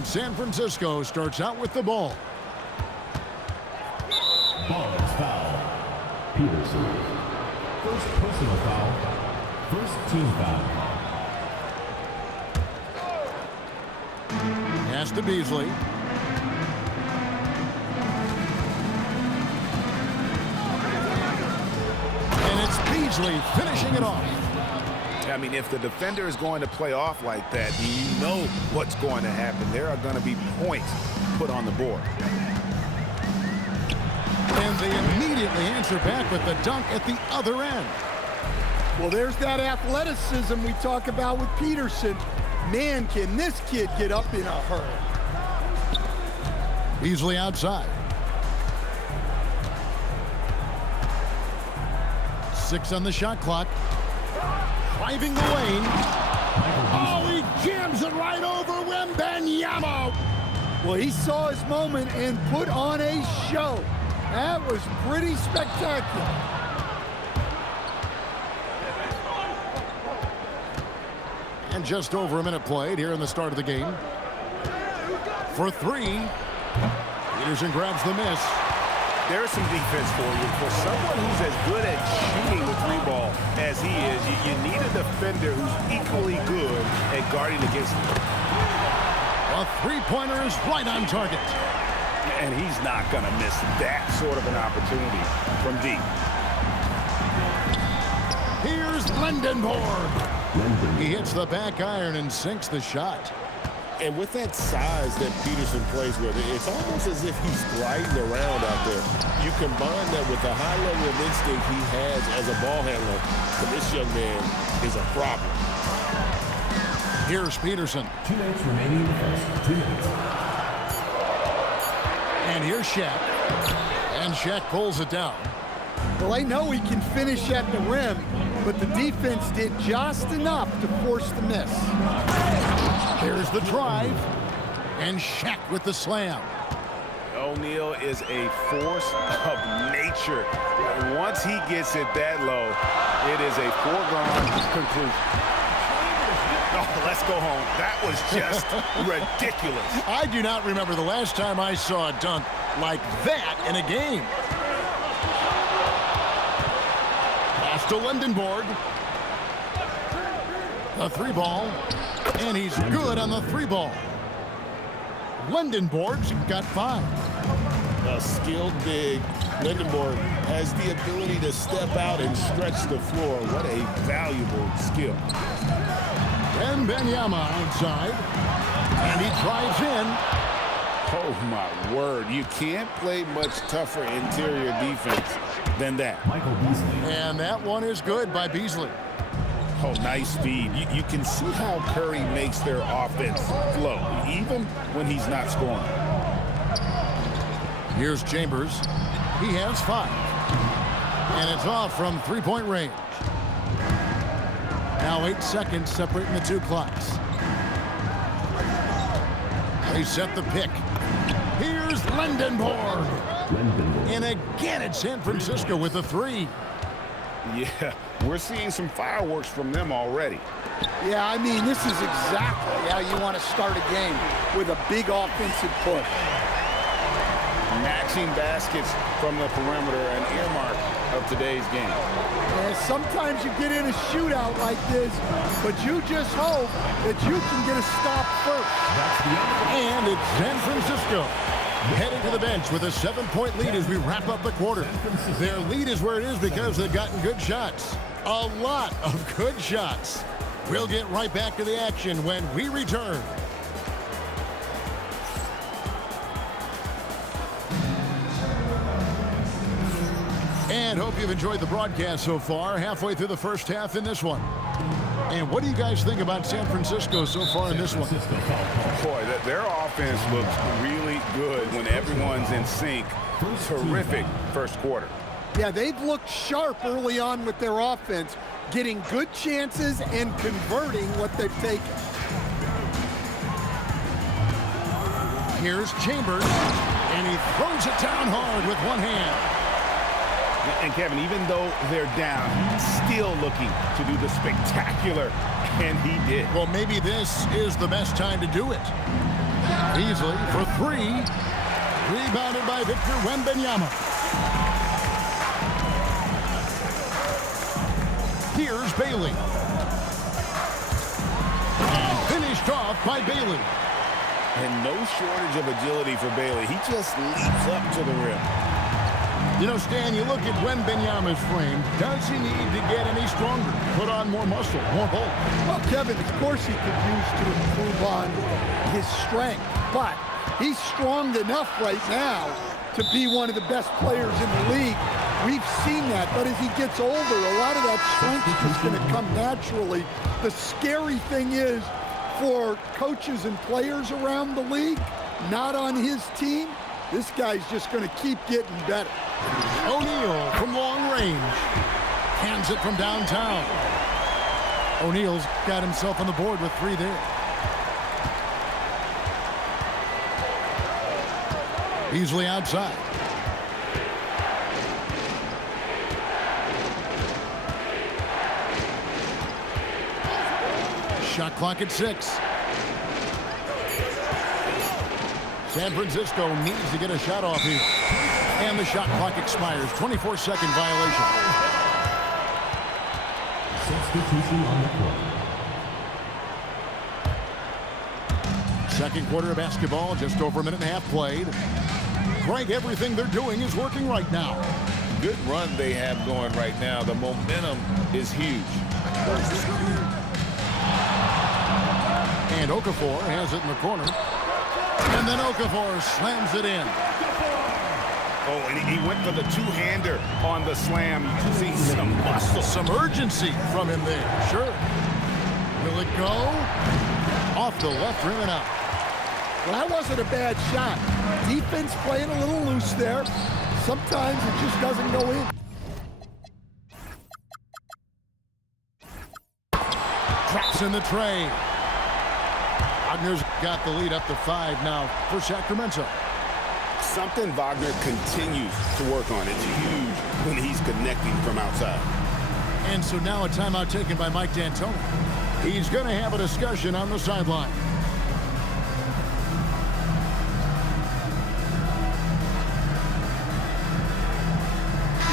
And San Francisco starts out with the ball. Ball is foul. Peterson. First personal foul. First team foul. Pass to Beasley. And it's Beasley finishing it off. I mean, if the defender is going to play off like that, you know what's going to happen. There are going to be points put on the board. And they immediately answer back with the dunk at the other end. Well, there's that athleticism we talk about with Peterson. Man, can this kid get up in a hurry. Beasley outside. 6 on the shot clock. Driving the lane. Oh, he jams it right over Wembanyama. Well, he saw his moment and put on a show. That was pretty spectacular. And just over a minute played here in the start of the game. For 3. Peterson grabs the miss. There's some defense for you. For someone who's as good at shooting the 3-ball as he is, you need a defender who's equally good at guarding against him. A 3-pointer is right on target. And he's not going to miss that sort of an opportunity from deep. Here's Lindenborg. He hits the back iron and sinks the shot. And with that size that Peterson plays with, it's almost as if he's gliding around out there. You combine that with the high level of instinct he has as a ball handler, and this young man is a problem. Here's Peterson. 2 minutes remaining in the first. 2 minutes. And here's Shaq. And Shaq pulls it down. Well, I know he can finish at the rim, but the defense did just enough to force the miss. Here's the drive. And Shaq with the slam. O'Neal is a force of nature. Once he gets it that low, it is a foregone conclusion. Oh, let's go home. That was just ridiculous. I do not remember the last time I saw a dunk like that in a game. Pass to Lindenborg. The 3-ball. And he's good on the 3-ball. Lindenborg's got 5. A skilled big. Lindenborg has the ability to step out and stretch the floor. What a valuable skill. Wembanyama outside. And he drives in. Oh, my word. You can't play much tougher interior defense than that. Michael Beasley. And that one is good by Beasley. Oh, nice speed. You can see how Curry makes their offense flow, even when he's not scoring. Here's Chambers. He has 5. And it's off from 3-point range. Now 8 seconds separating the 2 clocks. They set the pick. Here's Lindenborg. And again it's San Francisco with a 3. Yeah, we're seeing some fireworks from them already. Yeah, I mean, this is exactly how you want to start a game, with a big offensive push. Matching baskets from the perimeter, an earmark of today's game. And sometimes you get in a shootout like this, but you just hope that you can get a stop first. And it's San Francisco heading to the bench with a 7-point lead as we wrap up the quarter. Their lead is where it is because they've gotten good shots. A lot of good shots. We'll get right back to the action when we return. And hope you've enjoyed the broadcast so far, halfway through the first half in this one. And what do you guys think about San Francisco so far in this one? Boy, their offense looks really good when everyone's in sync. Terrific first quarter. Yeah, they've looked sharp early on with their offense, getting good chances and converting what they've taken. Here's Chambers, and he throws it down hard with one hand. And Kevin, even though they're down, he's still looking to do the spectacular, and he did. Well, maybe this is the best time to do it. Beasley for three. Rebounded by Victor Wembanyama. Here's Bailey. And finished off by Bailey. And no shortage of agility for Bailey. He just leaps up to the rim. You know, Stan, you look at Wembanyama's frame. Does he need to get any stronger? Put on more muscle, more bulk? Well, Kevin, of course he could use to improve on his strength, but he's strong enough right now to be one of the best players in the league. We've seen that, but as he gets older, a lot of that strength is just going to come naturally. The scary thing is, for coaches and players around the league, not on his team, this guy's just going to keep getting better. O'Neal from long range. Hands it from downtown. O'Neal's got himself on the board with three there. Beasley outside. Shot clock at 6. San Francisco needs to get a shot off here. And the shot clock expires. 24-second violation. Substitution on the court. Second quarter of basketball, just over a minute and a half played. Greg, everything they're doing is working right now. Good run they have going right now. The momentum is huge. And Okafor has it in the corner. And then Okafor slams it in. Oh, and he went for the two-hander on the slam. You can see some muscle. Some urgency from him there. Sure. Will it go? Off the left rim and out. Well, that wasn't a bad shot. Defense playing a little loose there. Sometimes it just doesn't go in. Drops in the tray. Wagner's got the lead up to 5 now for Sacramento. Something Wagner continues to work on. It's huge when he's connecting from outside. And so now a timeout taken by Mike D'Antoni. He's going to have a discussion on the sideline.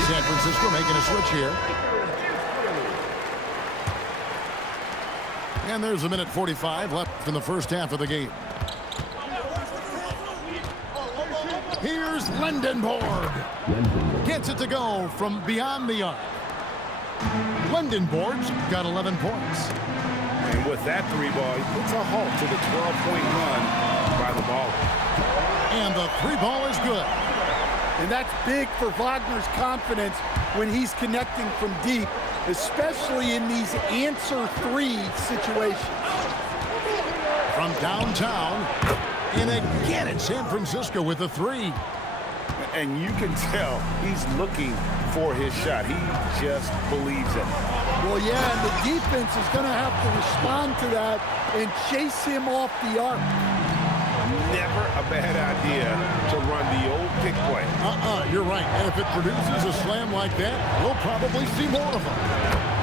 San Francisco making a switch here. And there's a minute 45 left in the first half of the game. Here's Lendenborg. Gets it to go from beyond the arc. Lendenborg's got 11 points. And with that three ball, he puts a halt to the 12-point run by the ball. And the three ball is good. And that's big for Wagner's confidence when he's connecting from deep, especially in these answer three situations. From downtown, and again in San Francisco with a three. And you can tell he's looking for his shot. He just believes it. Well, yeah, and the defense is going to have to respond to that and chase him off the arc. Never a bad idea to run the old pick play. You're right. And if it produces a slam like that, we'll probably see more of them.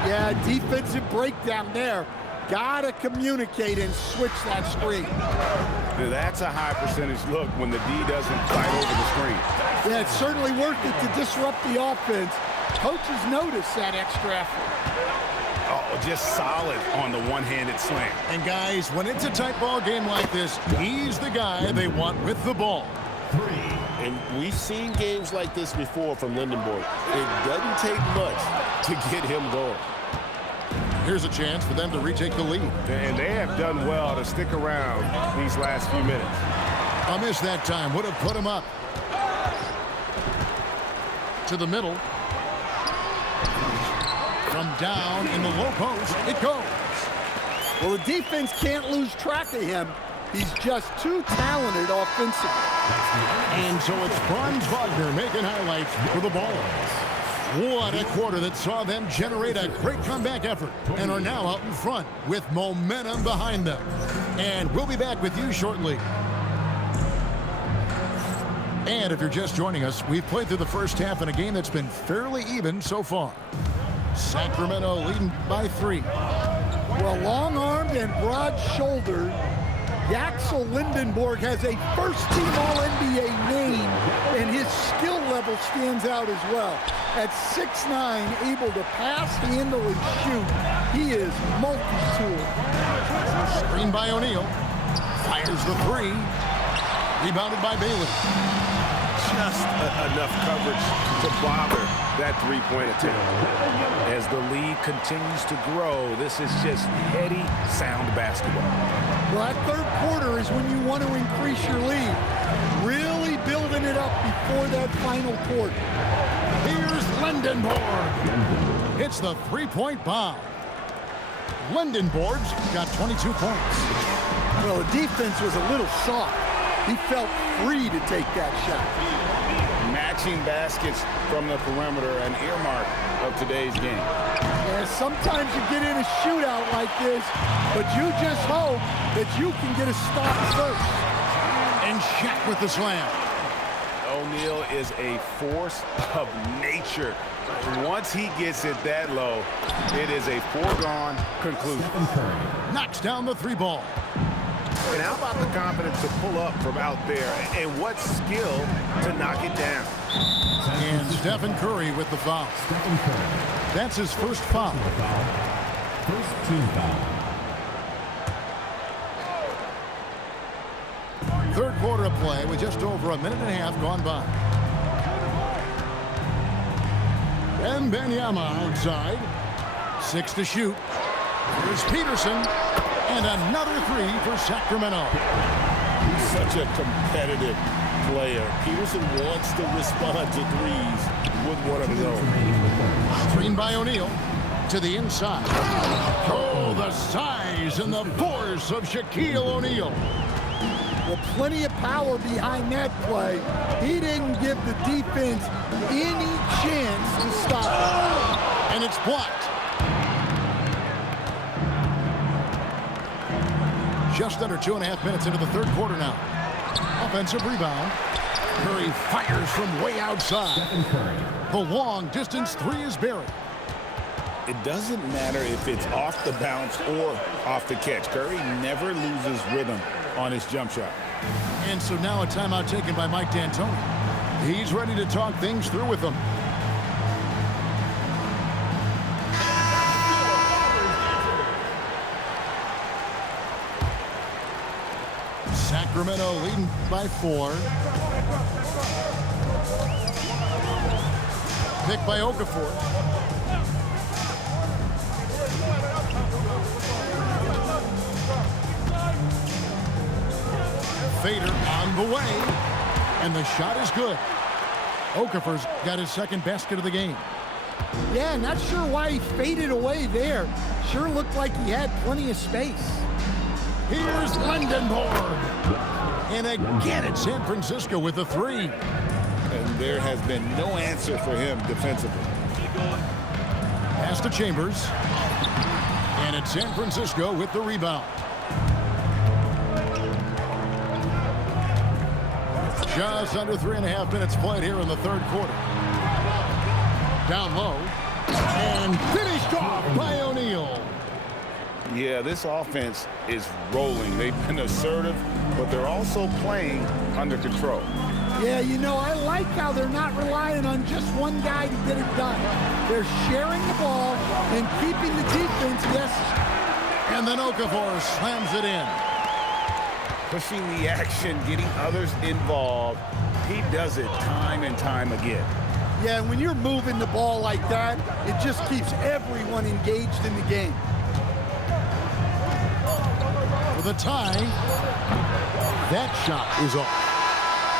Yeah, defensive breakdown there. Gotta communicate and switch that screen. Now, that's a high percentage look when the D doesn't fight over the screen. Yeah, it's certainly worth it to disrupt the offense. Coaches notice that extra effort. Oh, just solid on the one-handed slam. And guys, when it's a tight ball game like this, he's the guy they want with the ball. And we've seen games like this before from Lendenborg. It doesn't take much to get him going. Here's a chance for them to retake the lead. And they have done well to stick around these last few minutes. A miss that time would have put him up. To the middle. From down in the low post, it goes. Well, the defense can't lose track of him. He's just too talented offensively. And so it's Franz Wagner making highlights for the Ballers. What a quarter that saw them generate a great comeback effort and are now out in front with momentum behind them. And we'll be back with you shortly. And if you're just joining us, we've played through the first half in a game that's been fairly even so far. Sacramento leading by 3. Well, long-armed and broad-shouldered, Yaxel Lindenborg has a first-team All-NBA name, and his skill level stands out as well. At 6'9", able to pass, handle, and shoot, he is multi-tool. Screen by O'Neal. Fires the three. Rebounded by Bailey. Just enough coverage to bother that three-point attempt. As the lead continues to grow, this is just heady, sound basketball. Well, that third quarter is when you want to increase your lead. Really building it up before that final quarter. Here's Lindenborg. Hits the three-point bomb. Lindenborg's got 22 points. Well, the defense was a little soft. He felt free to take that shot. Matching baskets from the perimeter, an earmark of today's game. Yeah, sometimes you get in a shootout like this, but you just hope that you can get a stop first. And Shaq with the slam. O'Neal is a force of nature. Once he gets it that low, it is a foregone conclusion. Knocks down the three ball. And how about the confidence to pull up from out there, and what skill to knock it down? And Stephen Curry with the foul. That's his first foul. First team foul. Third quarter of play with just over a minute and a half gone by. Wembanyama outside. 6 to shoot. Here's Peterson. And another three for Sacramento. He's such a competitive player. Peterson wants to respond to threes with one of his own. Screen by O'Neal to the inside. Oh, the size and the force of Shaquille O'Neal. Well, plenty of power behind that play. He didn't give the defense any chance to stop it. And it's blocked. Just under 2.5 minutes into the third quarter now. Offensive rebound. Curry fires from way outside. The long distance three is buried. It doesn't matter if it's off the bounce or off the catch. Curry never loses rhythm on his jump shot. And so now a timeout taken by Mike D'Antoni. He's ready to talk things through with them. Sacramento leading by 4. Pick by Okafor. Fader on the way. And the shot is good. Okafor's got his second basket of the game. Yeah, not sure why he faded away there. Sure looked like he had plenty of space. Here's Lindenborg. And again it's San Francisco with the three. And there has been no answer for him defensively. Pass to Chambers. And it's San Francisco with the rebound. Just under 3.5 minutes played here in the third quarter. Down low. And finished off by O'Neal. Yeah, this offense is rolling. They've been assertive, but they're also playing under control. Yeah, you know, I like how they're not relying on just one guy to get it done. They're sharing the ball and keeping the defense guessing. And then Okafor slams it in. Pushing the action, getting others involved. He does it time and time again. Yeah, and when you're moving the ball like that, it just keeps everyone engaged in the game. For the tie, that shot is off.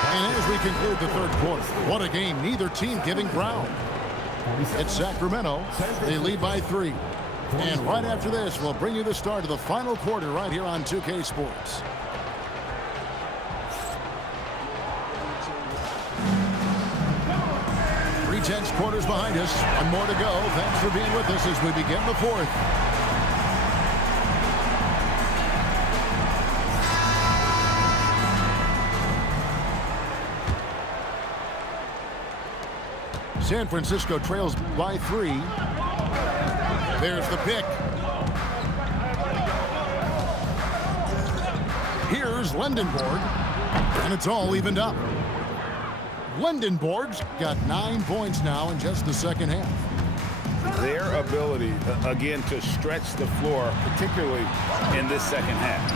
And as we conclude the third quarter, what a game, neither team giving ground. It's Sacramento. They lead by 3. And right after this, we'll bring you the start of the final quarter right here on 2K Sports. Three-tenths quarters behind us. One more to go. Thanks for being with us as we begin the fourth. San Francisco trails by 3. There's the pick. Lendenborg, and it's all evened up. Lendenborg's got 9 points now in just the second half. Their ability, again, to stretch the floor, particularly in this second half.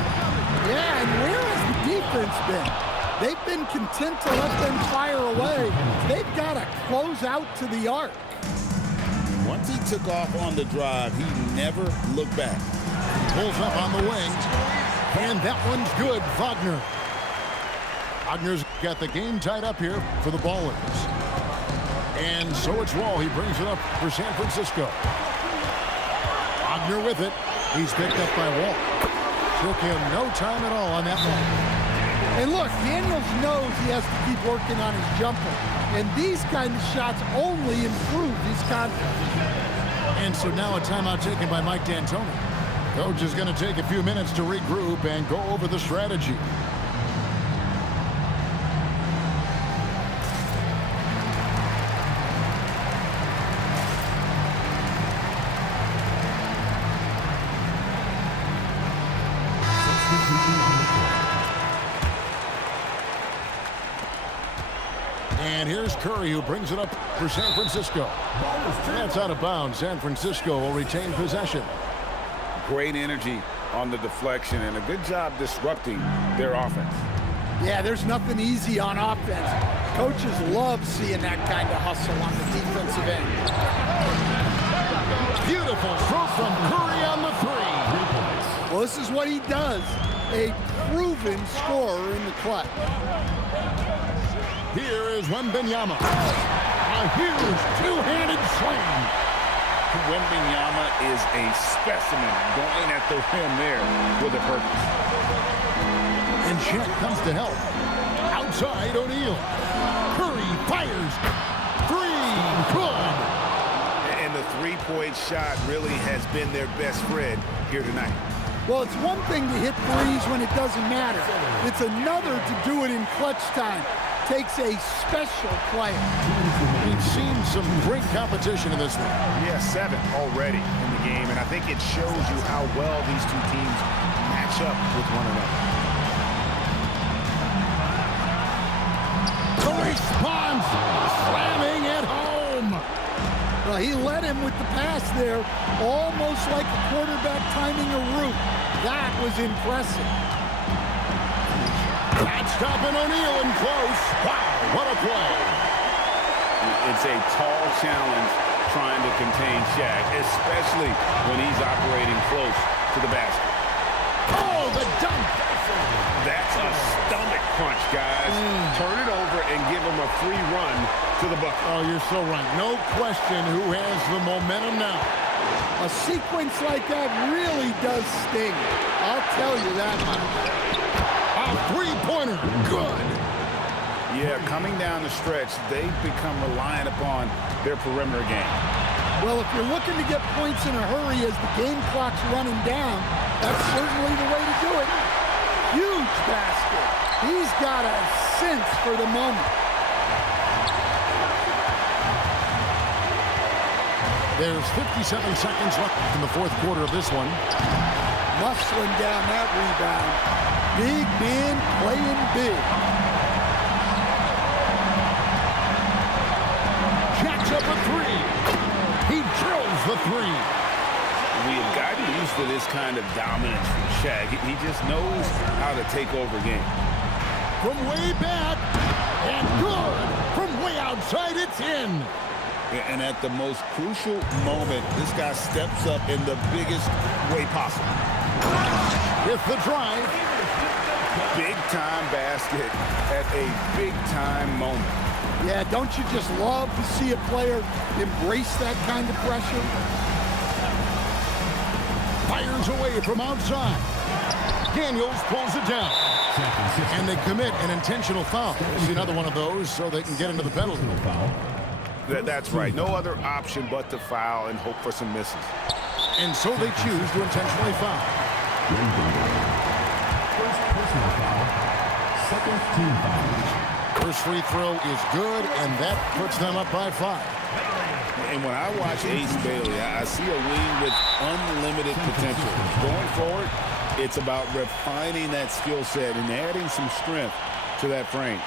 Yeah, and where has the defense been? They've been content to let them fire away. They've got to close out to the arc. Once he took off on the drive, he never looked back. Pulls up on the wing, and that one's good, Wagner. Wagner's got the game tied up here for the Ballers. And so it's Wall. He brings it up for San Francisco. Wagner with it. He's picked up by Wall. Took him no time at all on that one. And look, Daniels knows he has to keep working on his jumper. And these kind of shots only improve his confidence. And so now a timeout taken by Mike D'Antoni. Coach is going to take a few minutes to regroup and go over the strategy. And here's Curry, who brings it up for San Francisco. That's out of bounds. San Francisco will retain possession. Great energy on the deflection and a good job disrupting their offense. Yeah, there's nothing easy on offense. Coaches love seeing that kind of hustle on the defensive end. Beautiful throw from Curry on the three. Well, this is what he does. A proven scorer in the clutch. Here is Wembanyama. A huge two-handed slam. Wembanyama is a specimen going at the rim there with a purpose. And Shaq comes to help. Outside, O'Neal. Curry fires. Three. Good. And the three-point shot really has been their best friend here tonight. Well, it's one thing to hit threes when it doesn't matter. It's another to do it in clutch time. Takes a special player. We've seen some great competition in this one. Yeah, 7 already in the game, and I think it shows you how well these two teams match up with one another. The response, slamming at home. Well, he led him with the pass there, almost like a quarterback timing a route. That was impressive. That's stopping O'Neal in close. Wow, what a play. It's a tall challenge trying to contain Shaq, especially when he's operating close to the basket. Oh, the dunk. That's a stomach punch, guys. Turn it over and give him a free run to the bucket. Oh, you're so right. No question who has the momentum now. A sequence like that really does sting. I'll tell you that much. A three-pointer. Good. Yeah, coming down the stretch, they've become reliant upon their perimeter game. Well, if you're looking to get points in a hurry as the game clock's running down, that's certainly the way to do it. Huge basket. He's got a sense for the moment. There's 57 seconds left in the fourth quarter of this one. Muscling down that rebound. Big man playing big. Jacks up a three. He drills the three. We have gotten used to this kind of dominance from Shaq. He just knows how to take over game. From way back. And good. From way outside, it's in. And at the most crucial moment, this guy steps up in the biggest way possible. With the drive. Big-time basket at a big-time moment. Yeah, don't you just love to see a player embrace that kind of pressure? Fires away from outside. Daniels pulls it down. And they commit an intentional foul. It's another one of those so they can get into the penalty. That's right. No other option but to foul and hope for some misses. And so they choose to intentionally foul. First personal foul. Second team foul. First free throw is good, and that puts them up by 5. And when I watch Ace Bailey, I see a wing with unlimited potential. Going forward, It's about refining that skill set and adding some strength to that frame.